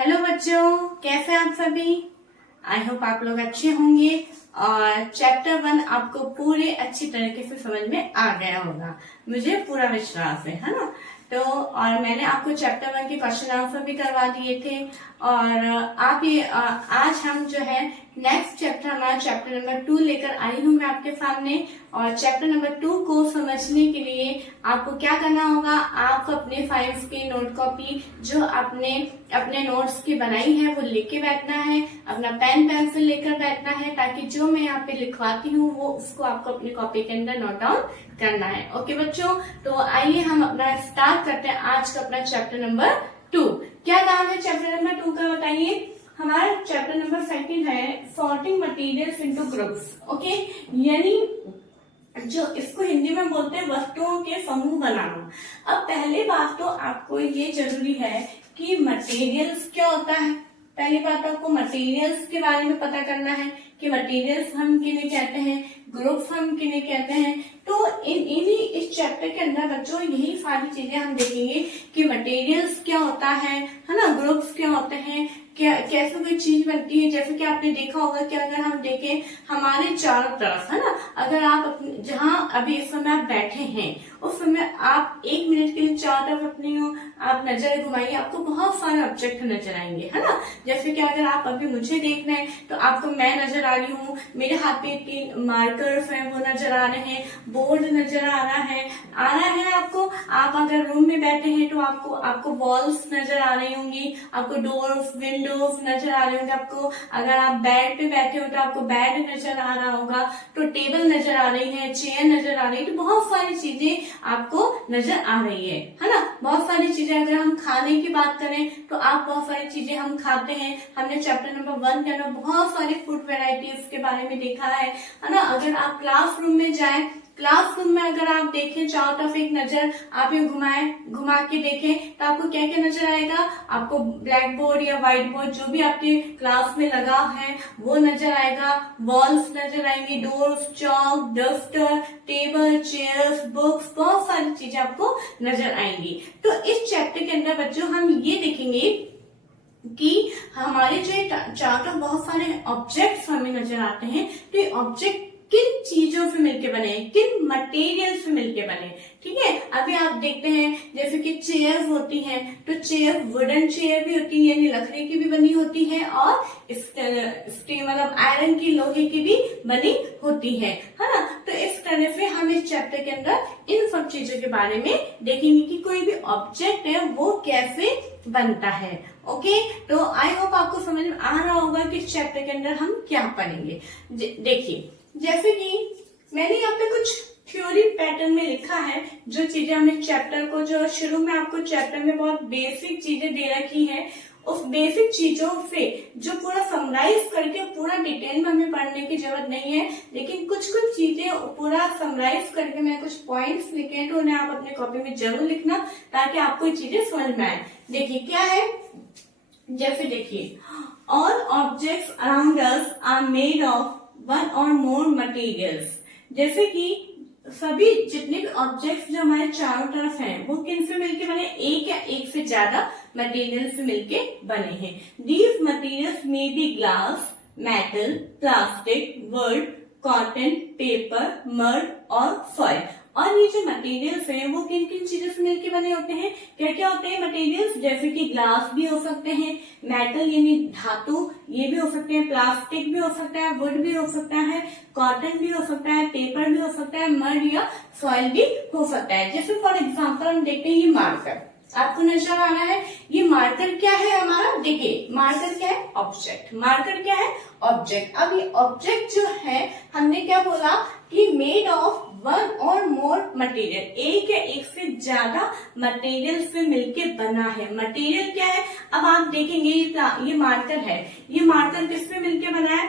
Hello बच्चों, कैसे आप सभी। आई होप आप लोग अच्छे होंगे और चैप्टर 1 आपको पूरे अच्छी तरीके से समझ में आ गया होगा, मुझे पूरा विश्वास है ना। तो और मैंने आपको चैप्टर 1 के क्वेश्चन आंसर भी करवा दिए थे और आप ये आज हम जो है नेक्स्ट चैप्टर हमारा चैप्टर नंबर 2 लेकर आई हूँ मैं आपके सामने। और चैप्टर नंबर 2 को समझने के लिए आपको क्या करना होगा, आपको अपने फाइल्स की नोट कॉपी जो आपने अपने नोट्स की बनाई है वो लेके बैठना है, अपना पेन पेंसिल लेकर बैठना है ताकि जो मैं यहाँ पे लिखवाती हूँ वो उसको आपको अपनी कॉपी के अंदर नोट डाउन करना है। ओके बच्चों, तो आइए हम अपना स्टार्ट करते हैं आज का अपना चैप्टर नंबर 2। क्या नाम है चैप्टर नंबर 2 का बताइए। हमारा चैप्टर नंबर 2 है sorting materials into groups. Okay, यानी जो इसको हिंदी में बोलते हैं वस्तुओं के समूह बनाना। अब पहली बात तो आपको ये जरूरी है कि मटेरियल्स क्या होता है। पहली बात आपको मटेरियल्स के बारे में पता करना है कि मटेरियल्स हम किन्हें कहते हैं, ग्रुप्स हम किन्हें कहते हैं। तो इस चैप्टर के अंदर बच्चों यही सारी चीजें हम देखेंगे कि मटेरियल्स क्या होता है ना, ग्रुप्स क्या होते हैं, क्या कैसे कोई चीज बनती है। जैसे कि आपने देखा होगा कि अगर हम देखें हमारे चारों तरफ है ना, अगर आप जहाँ अभी इस समय आप बैठे हैं उस समय आप 1 मिनट के लिए चारों तरफ अपनी आप नजर घुमाइए, आपको बहुत सारे ऑब्जेक्ट नजर आएंगे है ना। जैसे कि अगर आप अभी मुझे देख रहे हैं तो आपको मैं नजर आ रही हूँ, मेरे हाथ पे 3 मार्कर्स हैं वो नजर आ रहे हैं, बोर्ड नजर आ रहा है आपको। आप अगर रूम में बैठे हैं तो आपको वॉल्स नजर आ रही होंगी, आपको डोर्स विंडोज नजर आ रहे होंगे, आपको अगर आप बेड पे बैठे हो तो आपको बेड नजर आ रहा होगा, तो टेबल नजर आ रही है, चेयर नजर आ रही है, तो बहुत सारी चीजें आपको नजर आ रही है ना। बहुत सारी चीजें अगर हम खाने की बात करें तो आप बहुत सारी चीजें हम खाते हैं। हमने चैप्टर नंबर 1 के अंदर बहुत सारी फूड वेराइटीज के बारे में देखा है ना। अगर आप क्लासरूम में जाएं, क्लासरूम में अगर आप देखें चारों तरफ एक नजर आप ये घुमा के देखें तो आपको क्या क्या नजर आएगा। आपको ब्लैक बोर्ड या व्हाइट बोर्ड जो भी आपके क्लास में लगा है वो नजर आएगा, वॉल्स नजर आएंगी, डोर्स, चौक, डस्टर, टेबल, चेयर्स, बुक्स, बहुत सारी चीजें आपको नजर आएंगी। तो इस चैप्टर के अंदर बच्चों हम ये देखेंगे कि हमारे जो चारों तरफ बहुत सारे ऑब्जेक्ट्स हमें नजर आते हैं, तो ये ऑब्जेक्ट किन चीजों से मिलके बने, किन मटेरियल से मिलके बने। ठीक है, अभी आप देखते हैं जैसे कि चेयर होती हैं तो चेयर वुडन चेयर भी होती है, यानी लकड़ी की भी बनी होती है और स्टील मतलब आयरन की, लोहे की भी बनी होती है ना। तो इस तरह से हम इस चैप्टर के अंदर इन सब चीजों के बारे में देखेंगे कि कोई भी ऑब्जेक्ट है वो कैसे बनता है। ओके, तो आई होप आपको समझ में आ रहा होगा कि इस चैप्टर के अंदर हम क्या पढ़ेंगे। देखिए, जैसे कि मैंने यहाँ पे कुछ थ्योरी पैटर्न में लिखा है, जो चीजें हमें चैप्टर को जो शुरू में आपको चैप्टर में बहुत बेसिक चीजें दे रखी हैं, उस बेसिक चीजों से जो पूरा समराइज करके पूरा डिटेल में हमें पढ़ने की जरूरत नहीं है, लेकिन कुछ चीजें पूरा समराइज करके मैं कुछ पॉइंट्स लिखे हैं तो उन्हें आप अपने कॉपी में जरूर लिखना ताकि आपको ये चीजें समझ में आए। देखिए क्या है, जैसे देखिए all objects around us are made of 1 or more materials। जैसे कि सभी जितने भी ऑब्जेक्ट्स जो हमारे चारों तरफ हैं वो किन से मिलके बने, एक या एक से ज्यादा मटेरियल से मिलके बने हैं। These materials may be glass, metal, plastic, would, cotton, paper, mud और सॉइल। और ये जो मटेरियल्स हैं वो किन किन चीजों से मिलके बने होते हैं, क्या क्या होते हैं मटेरियल्स। जैसे कि ग्लास भी हो सकते हैं, मेटल यानी धातु ये भी हो सकते हैं, प्लास्टिक भी हो सकता है, वुड भी हो सकता है, कॉटन भी हो सकता है, पेपर भी हो सकता है, मड या सॉइल भी हो सकता है। जैसे फॉर एग्जाम्पल हम देखते हैं ये मार्कर आपको नजर आ रहा है, ये मार्कर क्या है हमारा। देखिए मार्कर क्या है, ऑब्जेक्ट। मार्कर क्या है, ऑब्जेक्ट। अब ये ऑब्जेक्ट जो है हमने क्या बोला कि made of 1 or more material, एक या एक से ज्यादा मटेरियल से मिलके बना है। मटेरियल क्या है, अब आप देखेंगे ये मार्कर है, ये मार्कर किससे मिलके बना है,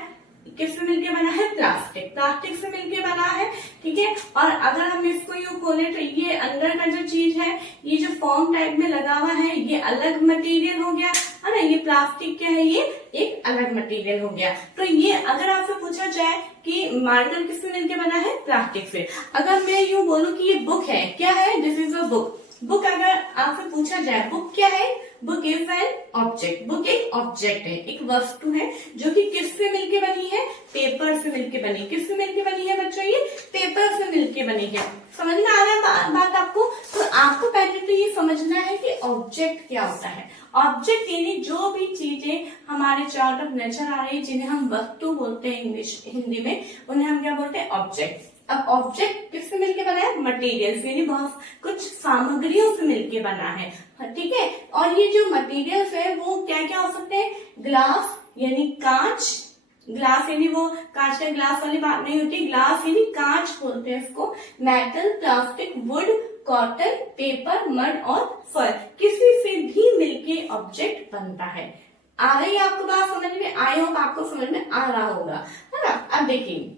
किससे मिलके बना है, प्लास्टिक से मिलके बना है। ठीक है, और अगर हम इसको यूं खोले तो ये अंदर का जो चीज है ये जो फॉर्म टाइप में लगा हुआ है ये अलग मटेरियल हो गया है ना। ये प्लास्टिक क्या है, ये एक अलग मटेरियल हो गया। तो ये अगर आपसे पूछा जाए कि मार्कर किससे मिलके बना है, प्लास्टिक से। अगर मैं यूं बोलूं कि ये बुक है, क्या है, this is a book. Book अगर आपसे पूछा जाए बुक क्या है, book is an object. Book एक ऑब्जेक्ट है, एक वस्तु है जो कि किससे मिलके बनी है, पेपर से मिलके बनी। किससे मिलके बनी है बच्चों, ये पेपर से मिलके बनी है। समझ में आ रहा है बात आपको? तो आपको पहले तो ये समझना है कि ऑब्जेक्ट क्या होता है। ऑब्जेक्ट यानी जो भी चीजें हमारे चारों तरफ नजर आ रही है, जिन्हें हम वस्तु बोलते हैं इंग्लिश हिंदी में, उन्हें हम क्या बोलते हैं, ऑब्जेक्ट। अब ऑब्जेक्ट किससे मिलके बना है, मटेरियल यानी बहुत कुछ सामग्रियों से मिलके बना है, ठीक है। और ये जो मटेरियल्स है वो क्या क्या हो सकते हैं, ग्लास यानी कांच, ग्लास यानी वो कांच का ग्लास वाली बात नहीं होती, ग्लास यानी कांच बोलते हैं इसको, metal, plastic, would, cotton, paper, mud और फर, किसी से भी मिलके ऑब्जेक्ट बनता है। आ रही है आपको बात समझ में? आई होप आपको समझ में आ रहा होगा, है ना। अब देखिए,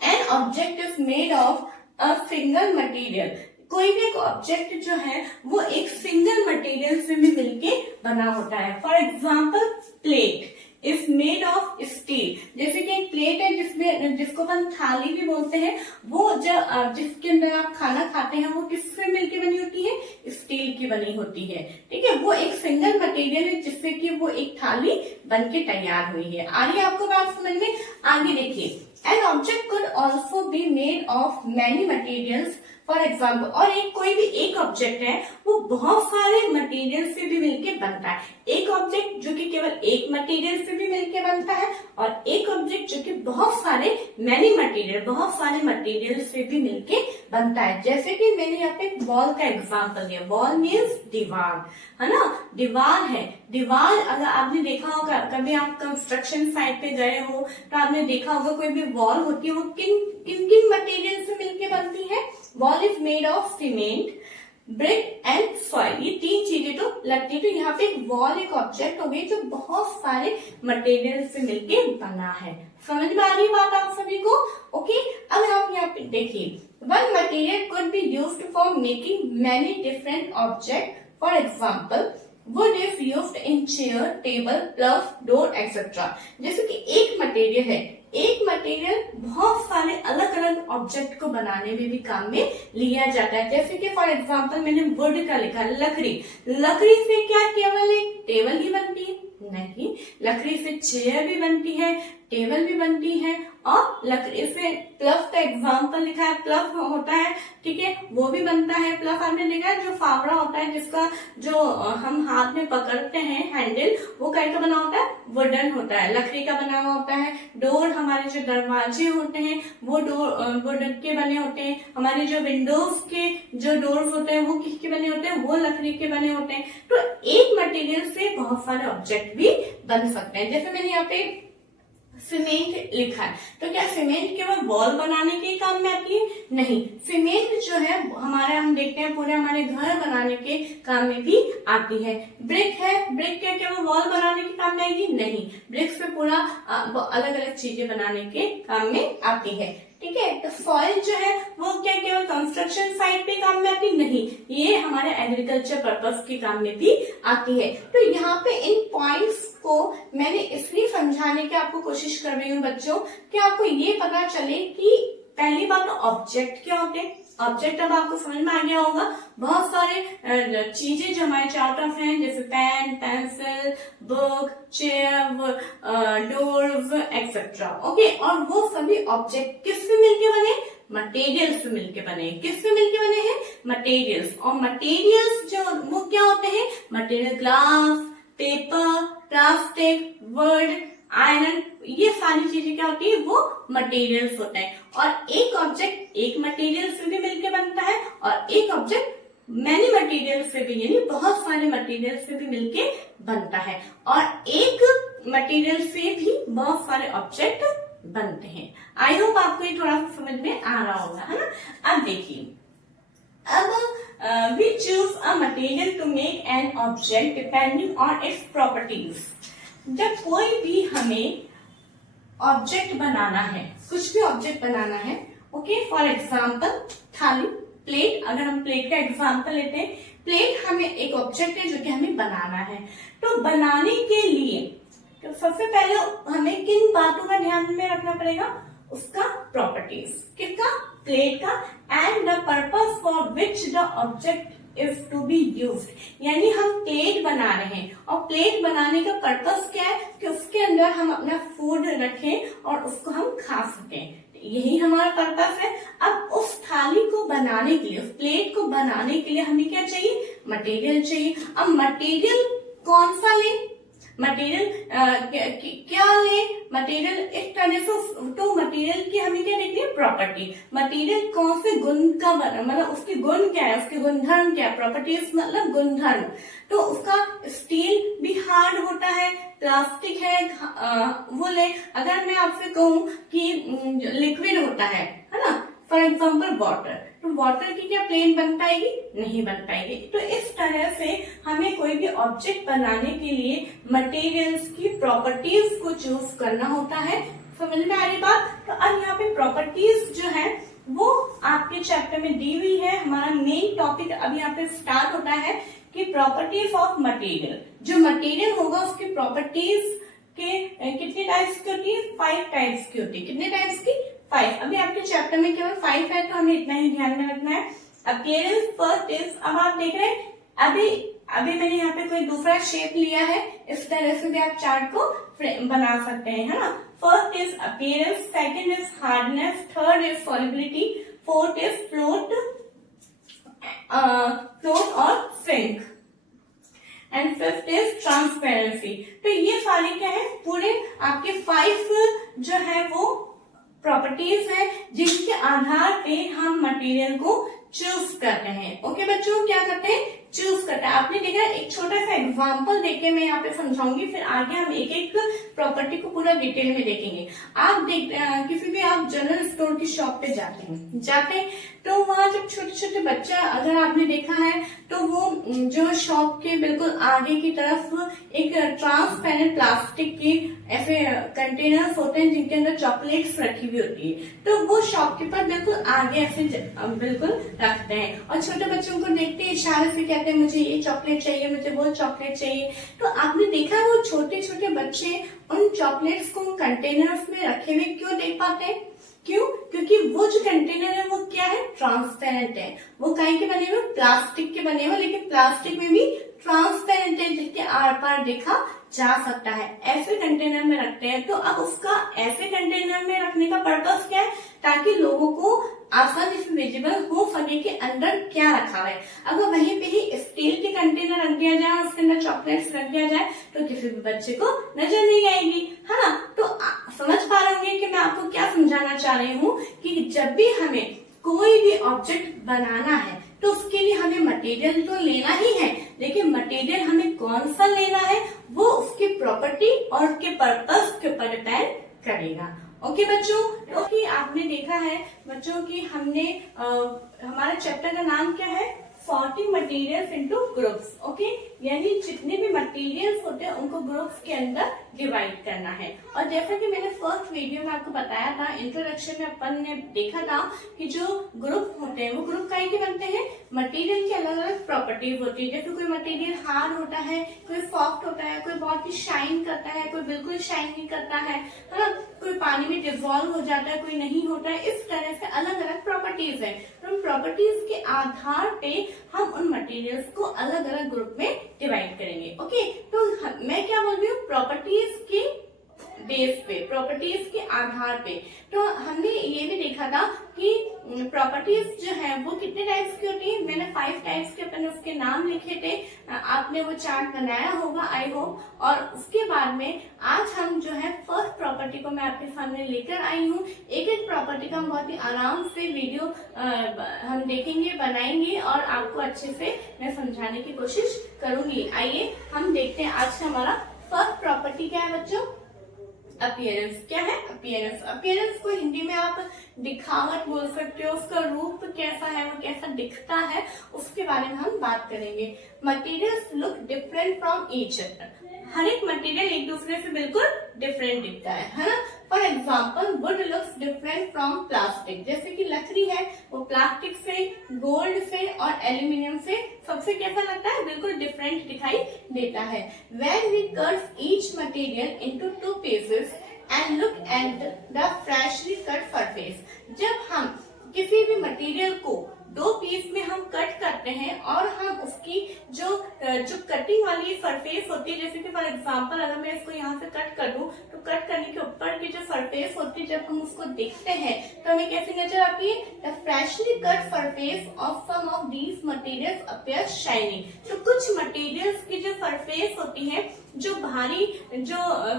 an object is made of a single material. कोई भी एक ऑब्जेक्ट जो है वो एक सिंगल मटेरियल से भी मिलके बना होता है। For example plate is made of steel. जैसे कि एक प्लेट है जिसमें, जिसको अपन थाली भी बोलते हैं, वो जब जिसके अंदर आप खाना खाते हैं वो किससे मिलके बनी होती है, स्टील की बनी होती है, ठीक है। वो एक सिंगल मटेरियल है जिससे कि वो एक थाली बनके तैयार हुई है। आ रही है आपको बात समझ में? आगे देखिए, an object could also be made of many materials. For example, और एक कोई भी एक ऑब्जेक्ट है वो बहुत सारे मटेरियल से भी मिलके बनता है। एक ऑब्जेक्ट जो कि केवल एक मटेरियल से भी मिलके बनता है, और एक ऑब्जेक्ट जो कि बहुत सारे मैनी मटेरियल, बहुत सारे मटेरियल से भी मिलके बनता है। जैसे कि मैंने यहाँ पे वॉल का एग्जाम्पल दिया। वॉल मीन्स दीवार, है ना, दीवार है। दीवार अगर आपने देखा होगा, कभी आप कंस्ट्रक्शन साइट पे गए हो तो आपने देखा होगा कोई भी वॉल होती है वो किन किन किन मटेरियल से मिलके बनती है। Wall is made of cement, brick and soil. ये तीन चीजें तो लगती है। तो यहाँ पे एक वॉल एक ऑब्जेक्ट हो गई जो बहुत सारे मटेरियल से मिलके बना है। समझ में आ रही बात आप सभी को? ओके, अब आप यहाँ पे देखिए, one material could be used for making many different object. For example, would is used in chair, table, plus door etcetera. जैसे कि एक मटेरियल है, एक मटेरियल बहुत सारे अलग अलग ऑब्जेक्ट को बनाने में भी काम में लिया जाता है। जैसे कि फॉर एग्जांपल मैंने वुड का लिखा, लकड़ी। लकड़ी से क्या केवल एक टेबल ही बनती है? नहीं, लकड़ी से चेयर भी बनती है, टेबल भी बनती है, और लकड़ी से प्लस का एग्जाम्पल लिखा है, प्लस होता है, ठीक है, वो भी बनता है। प्लस हमने देखा है जो फावड़ा होता है, जिसका जो हम हाथ में पकड़ते हैं हैंडल, वो क्या का बना होता है, वुडन होता है, लकड़ी का बना हुआ होता है। डोर, हमारे जो दरवाजे होते हैं वो वुडन के बने होते हैं। हमारे जो विंडोज के जो डोर्स होते हैं वो किसके बने होते हैं, वो लकड़ी के बने होते हैं। तो एक मटेरियल से बहुत सारे ऑब्जेक्ट भी बन सकते हैं। जैसे मैंने यहाँ पे सीमेंट लिखा है, तो क्या सीमेंट केवल वॉल बनाने के काम में आती है? नहीं, सीमेंट जो है हमारे, हम देखते हैं पूरे हमारे घर बनाने के काम में भी आती है। ब्रिक है, ब्रिक क्या केवल वॉल बनाने के काम में आएगी? नहीं, ब्रिक से पूरा अलग अलग चीजें बनाने के काम में आती है, ठीक है। तो सॉइल जो है वो क्या केवल कंस्ट्रक्शन साइट पे काम में आती? नहीं, ये हमारे एग्रीकल्चर पर्पस के काम में भी आती है। तो यहाँ पे इन पॉइंट्स को मैंने इसलिए समझाने की आपको कोशिश कर रही हूँ बच्चों, कि आपको ये पता चले कि पहली बात तो ऑब्जेक्ट क्या होते हैं। ऑब्जेक्ट अब आपको समझ में आ गया होगा। बहुत सारे चीजें जो हमारे चारों तरफ हैं, जैसे pen, pencil, book, chair, doors etcetera, okay. और वो सभी ऑब्जेक्ट किससे मिलके बने? मटेरियल से मिलके बने। किससे मिलके बने हैं? मटेरियल्स। और मटेरियल्स जो वो क्या होते हैं? Material glass, paper, plastic, would, iron, ये सारी चीजें क्या होती है? वो मटेरियल्स होते हैं। और एक ऑब्जेक्ट एक मटेरियल से भी मिलके बनता है, और एक ऑब्जेक्ट मैनी मटेरियल से भी, यानी बहुत सारे मटेरियल से भी मिलके बनता है। और एक मटेरियल से भी बहुत सारे ऑब्जेक्ट बनते हैं। आई होप आपको ये थोड़ा सा समझ में आ रहा होगा, है ना। अब देखिए, अब we choose a material to make an object depending on its properties। जब कोई भी हमें ऑब्जेक्ट बनाना है, कुछ भी ऑब्जेक्ट बनाना है, ओके, फॉर एग्जाम्पल थाली, प्लेट, अगर हम प्लेट का एग्जाम्पल लेते हैं, प्लेट हमें एक ऑब्जेक्ट है जो कि हमें बनाना है। तो बनाने के लिए तो सबसे पहले हमें किन बातों का ध्यान में रखना पड़ेगा? उसका प्रॉपर्टीज, किसका? प्लेट का, and the purpose for which the object is to be used, यानी हम प्लेट बना रहे हैं और प्लेट बनाने का पर्पस क्या है कि उसके अंदर हम अपना फूड रखें और उसको हम खा सकें, यही हमारा पर्पस है। अब उस थाली को बनाने के लिए, उस प्लेट को बनाने के लिए हमें क्या चाहिए, मटेरियल चाहिए। अब मटेरियल कौन सा ले, मटेरियल क्या ले, मटेरियल इस तरह से, तो मटेरियल की हमें क्या देखनी है, प्रॉपर्टी। मटेरियल कौन से गुण का बना, मतलब उसके गुण क्या है, उसके गुणधर्म क्या है, प्रॉपर्टीज मतलब गुणधर्म। तो उसका स्टील भी हार्ड होता है, प्लास्टिक है वो ले। अगर मैं आपसे कहूँ कि लिक्विड होता है ना, फॉर एग्जाम्पल वाटर, तो वाटर की क्या प्लेन बन पाएगी, नहीं बन पाएगी। तो इस तरह से हमें कोई भी ऑब्जेक्ट बनाने के लिए मटेरियल्स की प्रॉपर्टीज को चूज करना होता है। समझ में आ रही बात। तो अब यहाँ पे प्रॉपर्टीज जो है वो आपके चैप्टर में दी हुई है। हमारा मेन टॉपिक अब यहाँ पे स्टार्ट होता है कि प्रॉपर्टीज ऑफ मटेरियल। जो मटेरियल होगा उसकी प्रॉपर्टीज के कितने टाइप्स की होती है, 5 टाइप्स की होती है। कितने टाइप्स की, 5। अभी आपके चैप्टर में केवल 5 है, तो हमें इतना ही ध्यान में रखना है। अपीयरेंस फर्स्ट इज, अब आप देख रहे हैं अभी मैंने यहाँ पे कोई दूसरा शेप लिया है, इस तरह से भी आप चार्ट को बना सकते हैं, है ना। First is appearance, second is hardness, third is solubility, fourth is float और sink, and fifth is transparency. तो ये सारे क्या है, पूरे आपके 5 जो है वो प्रॉपर्टीज है जिनके आधार पे हम मटेरियल को चूज करते हैं। ओके बच्चों, क्या करते हैं, चूज करते हैं। आपने देखा एक छोटा सा एग्जांपल देके मैं यहाँ पे समझाऊंगी, फिर आगे हम एक एक प्रॉपर्टी को पूरा डिटेल में देखेंगे। आप किसी भी आप जनरल स्टोर की शॉप पे जाते हैं तो वहाँ जब छोटे छोटे बच्चा, अगर आपने देखा है तो वो जो शॉप के बिल्कुल आगे की तरफ एक ट्रांसपेरेंट प्लास्टिक की ऐसे कंटेनर्स होते हैं जिनके अंदर चॉकलेट्स रखी हुई होती है, तो वो शॉपकीपर बिल्कुल आगे ऐसे बिल्कुल रखते हैं और छोटे बच्चों को देखते हैं, इशारे से कहते हैं मुझे ये चॉकलेट चाहिए, मुझे वो चॉकलेट चाहिए। तो आपने देखा वो छोटे छोटे बच्चे उन चॉकलेट्स को कंटेनर्स में रखे हुए क्यों देख पाते हैं, क्यों, क्योंकि वो जो कंटेनर है वो क्या है, ट्रांसपेरेंट है। वो काहे के बने हुए, प्लास्टिक के बने हुए, लेकिन प्लास्टिक में भी ट्रांसपेरेंट है जिसके आर पार देखा जा सकता है। ऐसे कंटेनर में रखते हैं। तो अब उसका ऐसे कंटेनर में रखने का पर्पस क्या है, ताकि लोगों को आसानी से विजिबल हो सके कि अंदर क्या रखा है। अगर वहीं पे ही स्टील के कंटेनर रख दिया जाए, उसके अंदर चॉकलेट्स रख दिया जाए, तो किसी भी बच्चे को नजर नहीं आएगी, है ना। तो समझ पा रहे होंगे कि मैं आपको क्या समझाना चाह रही हूँ कि जब भी हमें कोई भी ऑब्जेक्ट बनाना है तो उसके लिए हमें मटेरियल तो लेना ही है, लेकिन मटेरियल हमें कौन सा लेना है वो उसकी प्रॉपर्टी और उसके पर्पस के ऊपर डिपेंड करेगा। ओके बच्चों, क्योंकि आपने देखा है बच्चों की हमने हमारा चैप्टर का नाम क्या है, sorting materials into groups. Okay, यानी जितने भी मटेरियल्स होते हैं उनको ग्रुप्स के अंदर डिवाइड करना है। और जैसा कि मैंने फर्स्ट वीडियो में आपको बताया था, इंट्रोडक्शन में अपन ने देखा था कि जो ग्रुप होते हैं वो ग्रुप काहे के बनते हैं, मटेरियल की अलग अलग प्रॉपर्टीज होती है। जैसे कोई मटेरियल हार्ड होता है, कोई सॉफ्ट होता है, कोई बहुत ही शाइन करता है, कोई बिल्कुल शाइन नहीं करता है ना, कोई पानी में डिसॉल्व हो जाता है, कोई नहीं होता है। इस तरह से अलग अलग प्रॉपर्टीज है। तो उन प्रॉपर्टीज के आधार पे हम उन मटेरियल्स को अलग अलग ग्रुप में डिवाइड करेंगे। ओके, तो मैं क्या बोल रही हूँ, प्रॉपर्टीज के बेस पे, प्रॉपर्टीज के आधार पे। तो हमने ये भी देखा था कि प्रॉपर्टीज जो है वो कितने टाइप्स की होती है। मैंने 5 टाइप्स के अपन उसके नाम लिखे थे, आपने वो चार्ट बनाया होगा आई होप। और उसके बाद में आज हम जो है फर्स्ट प्रॉपर्टी को मैं आपके सामने लेकर आई हूँ। एक एक प्रॉपर्टी का हम बहुत ही आराम से वीडियो हम देखेंगे, बनाएंगे और आपको अच्छे से मैं समझाने की कोशिश करूंगी। आइए हम देखते हैं आज का हमारा फर्स्ट प्रॉपर्टी क्या है बच्चों, अपीयरेंस। क्या है अपीयरेंस, अपीयरेंस को हिंदी में आप दिखावट बोल सकते हो। उसका रूप कैसा है, वो कैसा दिखता है, उसके बारे में हम बात करेंगे। Materials look different from each other. हर एक मटेरियल एक दूसरे से बिल्कुल डिफरेंट दिखता है ना। For example would looks different from plastic. जैसे कि लकड़ी है वो प्लास्टिक से, गोल्ड से और एल्यूमिनियम से सबसे कैसा लगता है, बिल्कुल डिफरेंट दिखाई देता है। When we cut each material into 2 pieces and look at the freshly cut surface, जब हम किसी भी मटेरियल को दो पीस में हम कट करते हैं और हम उसकी जो कटिंग वाली सरफेस होती है, जैसे कि फॉर एग्जांपल अगर मैं इसको यहाँ से कट कर दूं तो कट करने के ऊपर की जो सरफेस होती है, जब हम उसको देखते हैं तो हमें कैसी नजर आती है? The freshly cut surface of some of these materials appear shining. तो कुछ मटेरियल्स की जो सरफेस होती है, जो भारी जो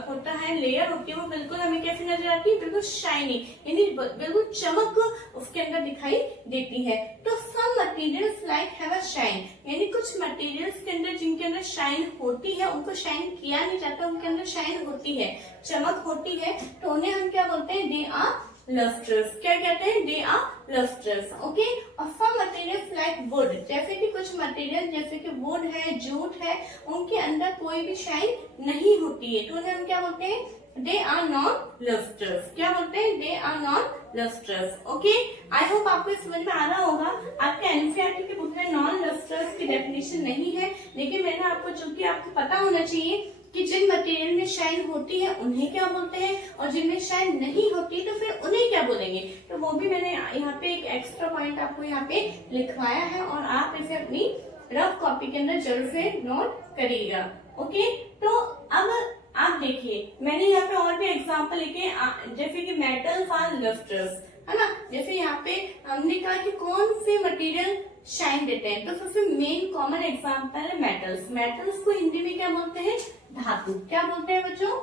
होता है लेयर होती है, वो बिल्कुल हमें कैसी नजर आती है? बिल्कुल शाइनी, यानी बिल्कुल चमक उसके अंदर दिखाई देती है। तो some materials like have a shine, यानी कुछ मटेरियल्स के अंदर जिनके अंदर शाइन होती है, उनको शाइन किया नहीं जाता, उनके अंदर शाइन होती है, चमक होती है, तो उन्हें हम क्या बोलते हैं? They are lustrous. क्या कहते हैं? They are lustrous. ओके। और सम मटेरियल्स लाइक वुड, जैसे कि कुछ मटेरियल जैसे कि वुड है, जूट है, उनके अंदर कोई भी शाइन नहीं होती है, तो उन्हें हम क्या बोलते हैं? They are non lustrous. क्या बोलते हैं? They are non lustrous. Okay. I hope आपको समझ में आ रहा होगा। आपके एनसीईआरटी के बुक में नॉन लस्ट्रस की डेफिनेशन नहीं है, लेकिन मैंने आपको, चूंकि आपको पता होना चाहिए कि जिन मटेरियल में शाइन होती है उन्हें क्या बोलते हैं और जिनमें शाइन नहीं होती तो फिर उन्हें क्या बोलेंगे, तो वो भी मैंने यहाँ पे एक एक्स्ट्रा पॉइंट आपको यहाँ पे लिखवाया है और आप इसे अपनी रफ कॉपी के अंदर जरूर से नोट करिएगा। ओके। तो अब आप देखिए, मैंने यहाँ पे और भी एग्जाम्पल लिखे, जैसे कि मेटल्स आर लस्ट्रस, है ना। जैसे यहाँ पे हमने कहा कि कौन से मटेरियल शाइन देते हैं, तो सबसे मेन कॉमन एग्जांपल है मेटल्स। मेटल्स को हिंदी में क्या बोलते हैं? धातु। क्या बोलते हैं बच्चों?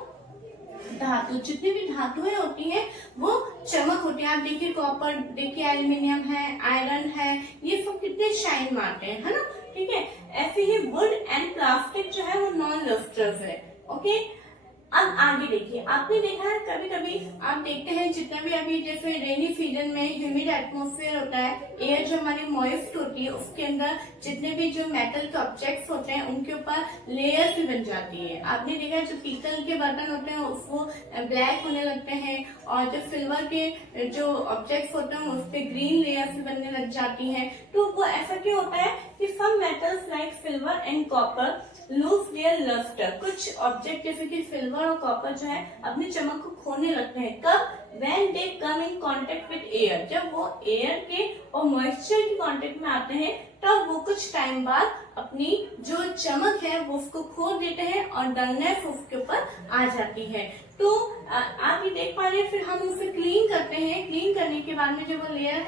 धातु। जितनी भी धातुएं होती हैं वो चमक होती है। आप देखिए कॉपर, देखिए एल्यूमिनियम है, आयरन है, ये सब कितने शाइन मारते हैं, है ना। ठीक है। ऐसे ही वुड एंड प्लास्टिक जो है वो नॉन लस्ट्रस है। ओके। अब आगे देखिए, आपने देखा है कभी कभी आप देखते हैं जितना भी अभी जैसे रेनी सीजन में ह्यूमिड एटमॉस्फेयर होता है, एयर जो हमारी मॉइस्ट होती है, उसके अंदर जितने भी जो मेटल के ऑब्जेक्ट्स होते हैं उनके ऊपर लेयर्स भी बन जाती है। आपने देखा है जो पीतल के बर्तन होते हैं वो ब्लैक होने लगते हैं और जो सिल्वर के जो ऑब्जेक्ट्स होते हैं उस पर ग्रीन लेयर्स भी बनने लग जाती है। तो वो ऐसा क्यों होता है कि some metals like silver and copper lose their luster. कुछ ऑब्जेक्ट जैसे कि सिल्वर और कॉपर जो है अपनी चमक को खोने लगते हैं। कब? When they come in contact with air, जब वो एयर के और मॉइस्चर के कांटेक्ट में आते हैं तब वो कुछ टाइम बाद अपनी जो चमक है वो उसको खो देते हैं और डलनेस उसके ऊपर आ जाती है। तो आप ये देख पा रहे हैं, फिर हम उसे क्लीन करते हैं। क्लीन करने के बाद में जब वो लेयर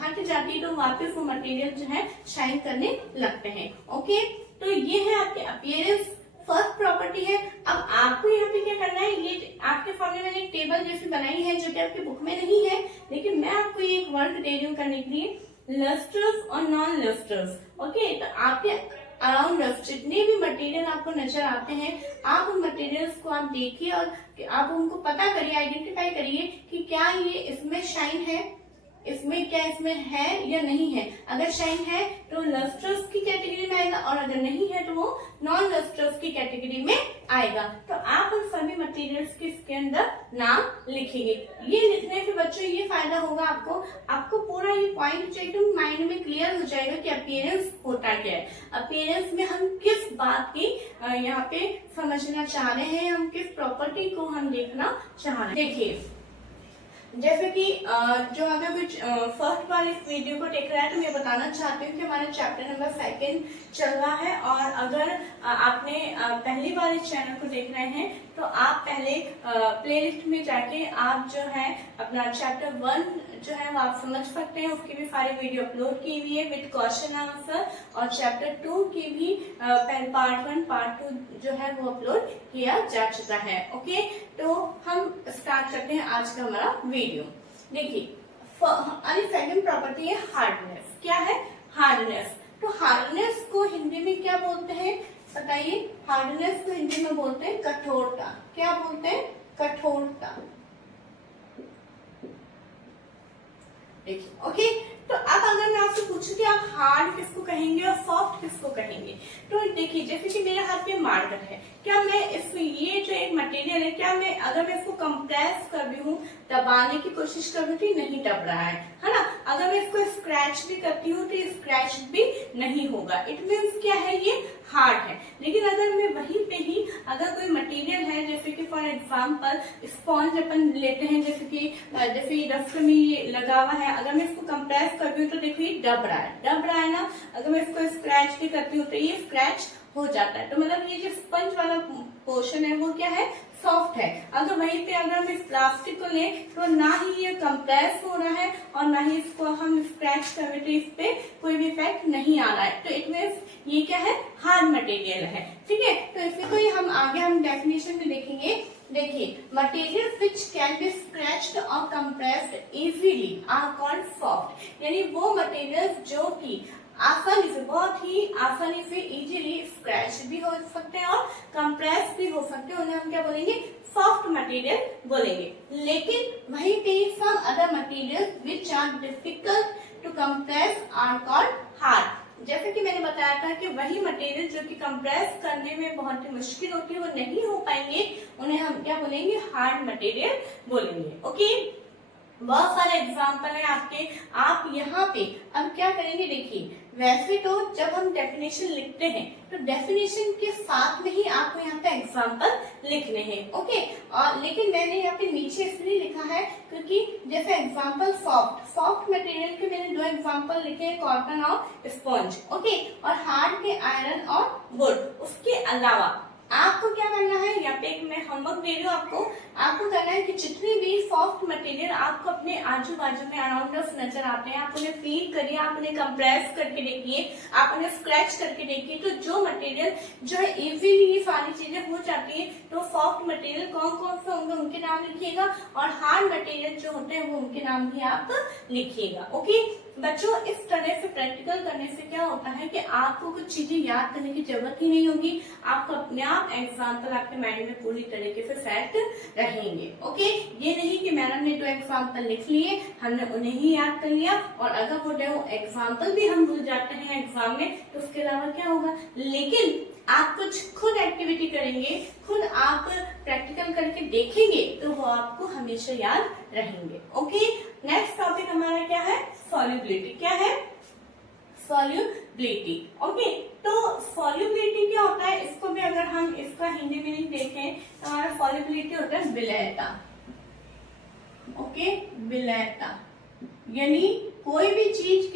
हट जाती है तो वापस वो मटेरियल जो है शाइन करने लगते हैं। ओके। तो ये है आपके अपीयरेंस फर्स्ट प्रॉपर्टी है। अब आपको यहाँ पे क्या करना है, ये आपके सामने मैंने एक टेबल जैसी बनाई है जो कि आपकी बुक में नहीं है, लेकिन मैं आपको ये एक वर्क दे रही हूँ करने के लिए, लस्ट्रस और नॉन लस्ट्रस। ओके। तो आपके अराउंड जितने भी मटेरियल आपको नजर आते हैं, आप उन मटेरियल्स को आप देखिए और आप उनको पता करिए, आइडेंटिफाई करिए कि क्या ये इसमें शाइन है, इसमें क्या इसमें है या नहीं है। अगर शाइन है तो लस्ट्रस की कैटेगरी में आएगा और अगर नहीं है तो वो नॉन लस्ट्रस की कैटेगरी में आएगा। तो आप उन सभी मटेरियल्स के इसके अंदर नाम लिखेंगे। ये लिखने से बच्चों ये फायदा होगा आपको पूरा ये पॉइंट जो एकदम माइंड में क्लियर हो जाएगा कि अपीयरेंस होता क्या है। अपीयरेंस में हम किस बात की यहाँ पे समझना चाह रहे हैं, हम किस प्रॉपर्टी को हम देखना चाह रहे हैं। देखिए जैसे कि जो अगर कुछ फर्स्ट बार इस वीडियो को देख रहा है तो मैं बताना चाहती हूँ कि हमारा चैप्टर नंबर 2 चल रहा है और अगर आपने पहली बार इस चैनल को देख रहे हैं तो आप पहले प्लेलिस्ट में जाके आप जो है अपना चैप्टर 1 जो है वो आप समझ सकते हैं। उसकी भी सारी वीडियो अपलोड की हुई है विद क्वेश्चन आंसर और चैप्टर 2 की भी पार्ट 1 पार्ट 2 जो है वो अपलोड किया जा चुका है। ओके। तो हम स्टार्ट करते हैं आज का हमारा वीडियो। देखिए सेकंड प्रॉपर्टी है हार्डनेस। क्या है? हार्डनेस। तो हार्डनेस को हिंदी में क्या बोलते हैं बताइए? हार्डनेस को हिंदी में बोलते हैं कठोरता। क्या बोलते हैं? कठोरता। देखिए ओके। तो अब अगर मैं आपसे पूछूं कि आप हार्ड किसको कहेंगे और सॉफ्ट किसको कहेंगे, तो देखिए जैसे कि मेरे हाथ में मार्कर है, क्या मैं इसमें ये जो एक मटेरियल है, क्या मैं अगर मैं इसको कंप्रेस कर रही हूँ, दबाने की कोशिश कर रही हूँ, नहीं दब रहा है ना। अगर मैं इसको स्क्रैच भी करती हूँ तो स्क्रैच भी नहीं होगा। इट मीन्स क्या है? ये हार्ड है। लेकिन अगर मैं वहीं पे ही अगर कोई मटेरियल है जैसे कि फॉर एग्जाम्पल स्पॉन्ज अपन लेते हैं, जैसे रफ में ये लगा हुआ है, अगर मैं इसको कंप्रेस करती हूँ तो देखिए दब रहा है ना। अगर मैं इसको स्क्रैच भी करती हूँ तो ये स्क्रैच हो जाता है। तो मतलब ये जो स्पंज वाला पोर्शन है वो क्या है, सॉफ्ट है। अगर वहीं पे अगर हम इस प्लास्टिक को लें तो ना ही ये कंप्रेस हो रहा है और ना ही इसको हम स्क्रैच कर रहे तो इस पे कोई भी इफेक्ट नहीं आ रहा है। तो इट मीन्स ये क्या है, हार्ड मटेरियल है। ठीक है, तो इसमें कोई हम आगे हम डेफिनेशन में देखेंगे। देखिए, material which can be scratched और compressed easily are called soft. यानी वो मटेरियल जो कि आसानी से, बहुत ही आसानी से इजीली स्क्रैच भी हो सकते हैं और कंप्रेस भी हो सकते हैं, उन्हें हम क्या बोलेंगे, सॉफ्ट मटेरियल बोलेंगे। लेकिन वहीं पे some other material which are difficult to compress are called hard. जैसे कि मैंने बताया था कि वही मटेरियल जो कि कंप्रेस करने में बहुत ही मुश्किल होती है, वो नहीं हो पाएंगे, उन्हें हम क्या बोलेंगे, हार्ड मटेरियल बोलेंगे। ओके, बहुत सारे एग्जाम्पल है आपके। आप यहाँ पे अब क्या करेंगे, देखिए वैसे तो जब हम डेफिनेशन लिखते हैं तो डेफिनेशन के साथ में ही आपको यहाँ पे एग्जाम्पल लिखने हैं। ओके, और लेकिन मैंने यहाँ पे नीचे इसलिए लिखा है क्योंकि जैसे एग्जाम्पल सॉफ्ट मटेरियल के मैंने 2 एग्जाम्पल लिखे हैं, कॉटन और स्पॉन्ज। ओके, और हार्ड के आयरन और वुड। उसके अलावा आपको क्या करना है, यहाँ पे एक मैं होमवर्क दे रही हूँ आपको करना है कि जितने भी सॉफ्ट मटेरियल आपको अपने आजू बाजू में अराउंड अस नजर आते हैं, आप उन्हें फील करिए, आप उन्हें कंप्रेस करके देखिए, आप उन्हें स्क्रैच करके देखिए। तो जो मटेरियल जो है इजीली ये सारी चीजें हो जाती है, तो सॉफ्ट मटेरियल कौन कौन से होंगे उनके नाम लिखिएगा, और हार्ड मटेरियल जो होते हैं वो उनके नाम भी आप लिखिएगा। ओके बच्चों, इस तरह से प्रैक्टिकल करने से क्या होता है कि आपको कुछ चीजें याद करने की जरूरत ही नहीं होगी, आपको अपने आप एग्जाम्पल आपके माइंड में पूरी तरीके से सेट रहेंगे। ओके, ये नहीं कि मैडम ने 2 एग्जाम्पल लिख लिए, हमने उन्हें ही याद कर लिया, और अगर वो एग्जाम्पल भी हम भूल जाते हैं एग्जाम में तो उसके अलावा क्या होगा। लेकिन आप कुछ खुद एक्टिविटी करेंगे, खुद आप प्रैक्टिकल करके देखेंगे तो वो आपको हमेशा याद रहेंगे। ओके, नेक्स्ट टॉपिक हमारा क्या है, सॉल्युबिलिटी। क्या है, सॉल्युबिलिटी। ओके, तो सॉल्युबिलिटी क्या होता है, इसको भी अगर हम इसका हिंदी मीनिंग देखें तो हमारा सॉल्युबिलिटी होता है विलयता। ओके, विलयता यानी कोई भी चीज